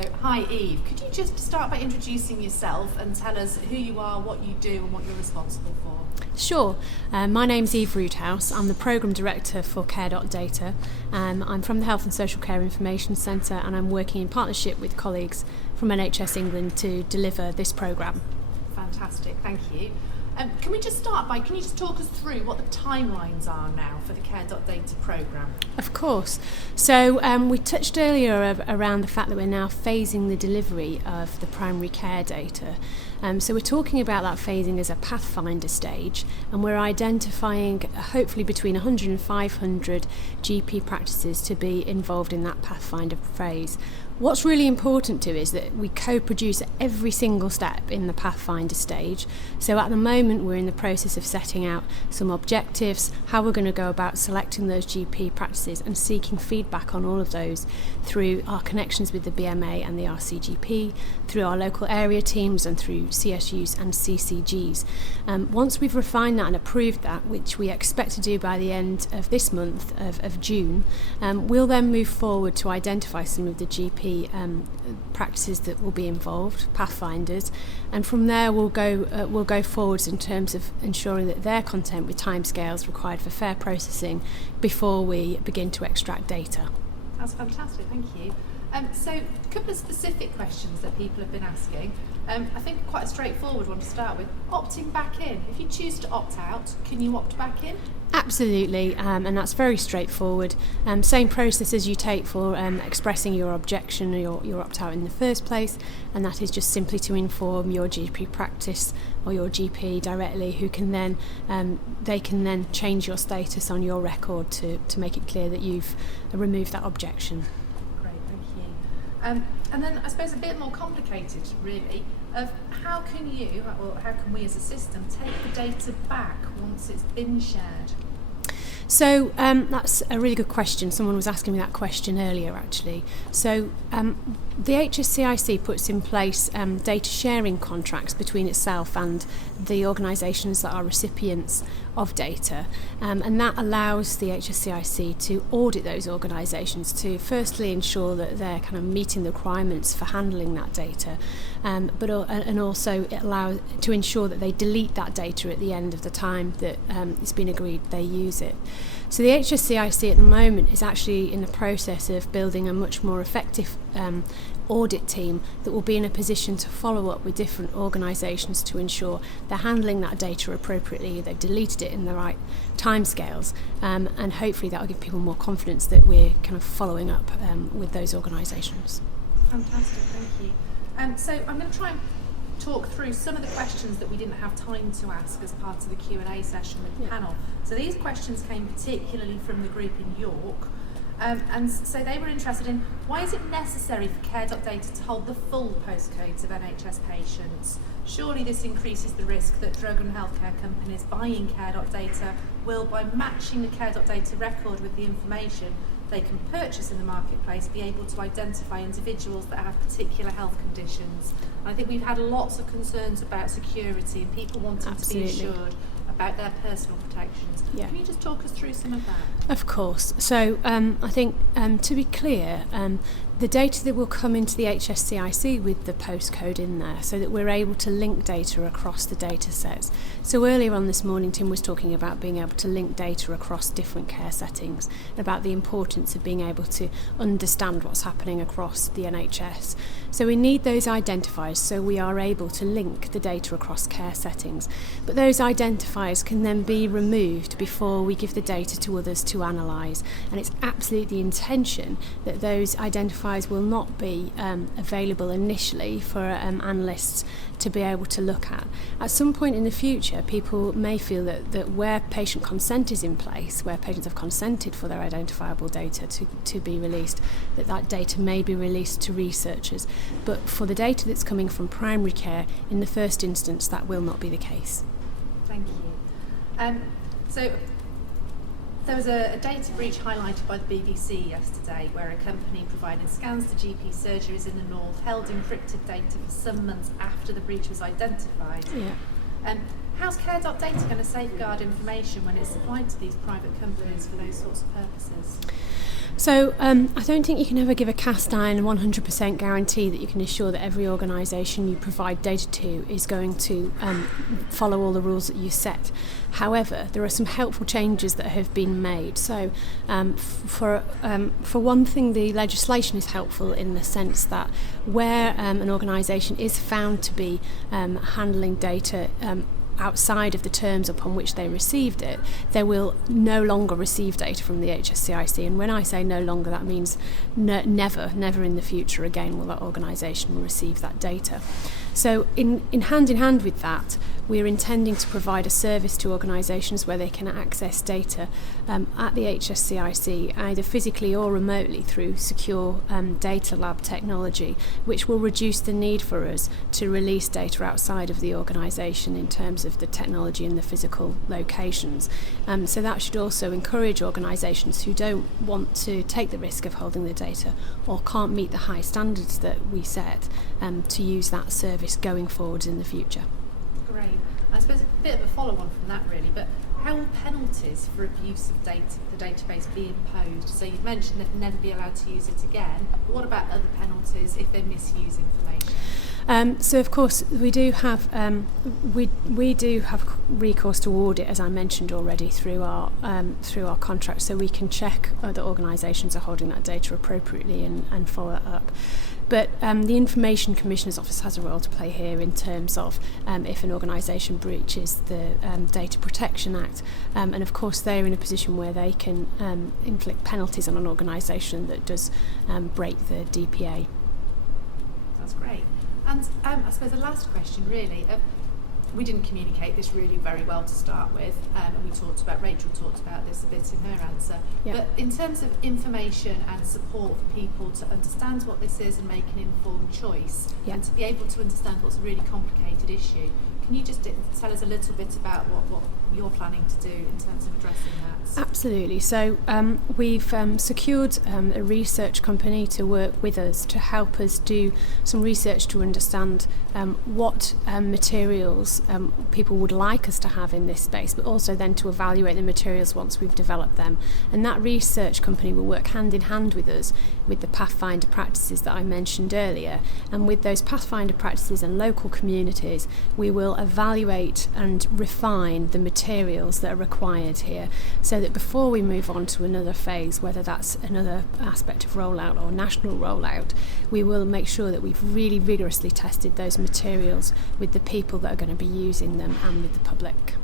So, hi Eve, could you just start by introducing yourself and tell us who you are, what you do and what you're responsible for? Sure. My name's Eve Roodhouse. I'm the Programme Director for care.data. I'm from the Health and Social Care Information Centre and I'm working in partnership with colleagues from NHS England to deliver this programme. Fantastic, thank you. Can you just talk us through what the timelines are now for the care.data programme? Of course. So we touched earlier around the fact that we're now phasing the delivery of the primary care data. So we're talking about that phasing as a pathfinder stage, and we're identifying hopefully between 100 and 500 GP practices to be involved in that pathfinder phase. What's really important too is that we co-produce every single step in the pathfinder stage. So at the moment we're in the process of setting out some objectives, how we're going to go about selecting those GP practices and seeking feedback on all of those through our connections with the BMA and the RCGP, through our local area teams and through CSUs and CCGs. Once we've refined that and approved that, which we expect to do by the end of this month of June, we'll then move forward to identify some of the GP practices that will be involved, pathfinders, and from there we'll go forwards in terms of ensuring that they're content with timescales required for fair processing before we begin to extract data. That's fantastic, thank you. So a couple of specific questions that people have been asking. I think quite a straightforward one to start with. Opting back in. If you choose to opt out, can you opt back in? Absolutely, and that's very straightforward. Same process as you take for expressing your objection or your opt-out in the first place, and that is just simply to inform your GP practice or your GP directly, who can then they can then change your status on your record to make it clear that you've removed that objection. Great, thank you. And then I suppose a bit more complicated, really, of how can we as a system take the data back once it's been shared? So that's a really good question. Someone was asking me that question earlier, actually. So the HSCIC puts in place data sharing contracts between itself and the organisations that are recipients of data, and that allows the HSCIC to audit those organisations to firstly ensure that they're kind of meeting the requirements for handling that data, and also it allows to ensure that they delete that data at the end of the time that it's been agreed they use it. So the HSCIC at the moment is actually in the process of building a much more effective audit team that will be in a position to follow up with different organisations to ensure they're handling that data appropriately, they've deleted it in the right timescales, and hopefully that will give people more confidence that we're kind of following up with those organisations. Fantastic, thank you. So I'm going to try and talk through some of the questions that we didn't have time to ask as part of the Q&A session with the panel. So these questions came particularly from the group in York, and so they were interested in why is it necessary for care.data to hold the full postcodes of NHS patients? Surely this increases the risk that drug and healthcare companies buying care.data will, by matching the care.data record with the information they can purchase in the marketplace, be able to identify individuals that have particular health conditions. And I think we've had lots of concerns about security and people wanting Absolutely. to be assured about their personal protections. Yeah. Can you just talk us through some of that? Of course. So I think to be clear, the data that will come into the HSCIC with the postcode in there so that we're able to link data across the data sets. So earlier on this morning Tim was talking about being able to link data across different care settings, about the importance of being able to understand what's happening across the NHS. So we need those identifiers so we are able to link the data across care settings. But those identifiers can then be removed before we give the data to others to analyse, and it's absolutely the intention that those identifiers will not be available initially for analysts to be able to look at. At some point in the future, people may feel that where patient consent is in place, where patients have consented for their identifiable data to be released, that data may be released to researchers. But for the data that's coming from primary care, in the first instance, that will not be the case. Thank you. So there was a data breach highlighted by the BBC yesterday where a company providing scans to GP surgeries in the north held encrypted data for some months after the breach was identified. Yeah. How's care.data going to safeguard information when it's supplied to these private companies for those sorts of purposes? So I don't think you can ever give a cast iron 100% guarantee that you can assure that every organisation you provide data to is going to follow all the rules that you set. However, there are some helpful changes that have been made. So for one thing, the legislation is helpful in the sense that where an organisation is found to be handling data outside of the terms upon which they received it, they will no longer receive data from the HSCIC. And when I say no longer, that means never in the future again will that organisation receive that data. So in hand with that, we're intending to provide a service to organisations where they can access data at the HSCIC, either physically or remotely through secure data lab technology, which will reduce the need for us to release data outside of the organisation in terms of the technology and the physical locations. So that should also encourage organisations who don't want to take the risk of holding the data or can't meet the high standards that we set to use that service going forward in the future. Great. I suppose a bit of a follow-on from that really, but how will penalties for abuse of the database be imposed? So you've mentioned they'd never be allowed to use it again, but what about other penalties if they misuse information? So of course we do have we do have recourse to audit, as I mentioned already, through our contract, so we can check that organisations are holding that data appropriately and follow it up. But the Information Commissioner's Office has a role to play here in terms of if an organisation breaches the Data Protection Act. And of course they're in a position where they can inflict penalties on an organisation that does break the DPA. That's great. And I suppose the last question really, we didn't communicate this really very well to start with, and Rachel talked about this a bit in her answer. Yeah. But in terms of information and support for people to understand what this is and make an informed choice, Yeah. and to be able to understand what's a really complicated issue, can you just tell us a little bit about what you're planning to do in terms of addressing that? Absolutely. So we've secured a research company to work with us to help us do some research to understand what materials people would like us to have in this space, but also then to evaluate the materials once we've developed them. And that research company will work hand in hand with us with the Pathfinder practices that I mentioned earlier. And with those Pathfinder practices and local communities, we will evaluate and refine the materials that are required here, so that before we move on to another phase, whether that's another aspect of rollout or national rollout, we will make sure that we've really rigorously tested those materials with the people that are going to be using them and with the public.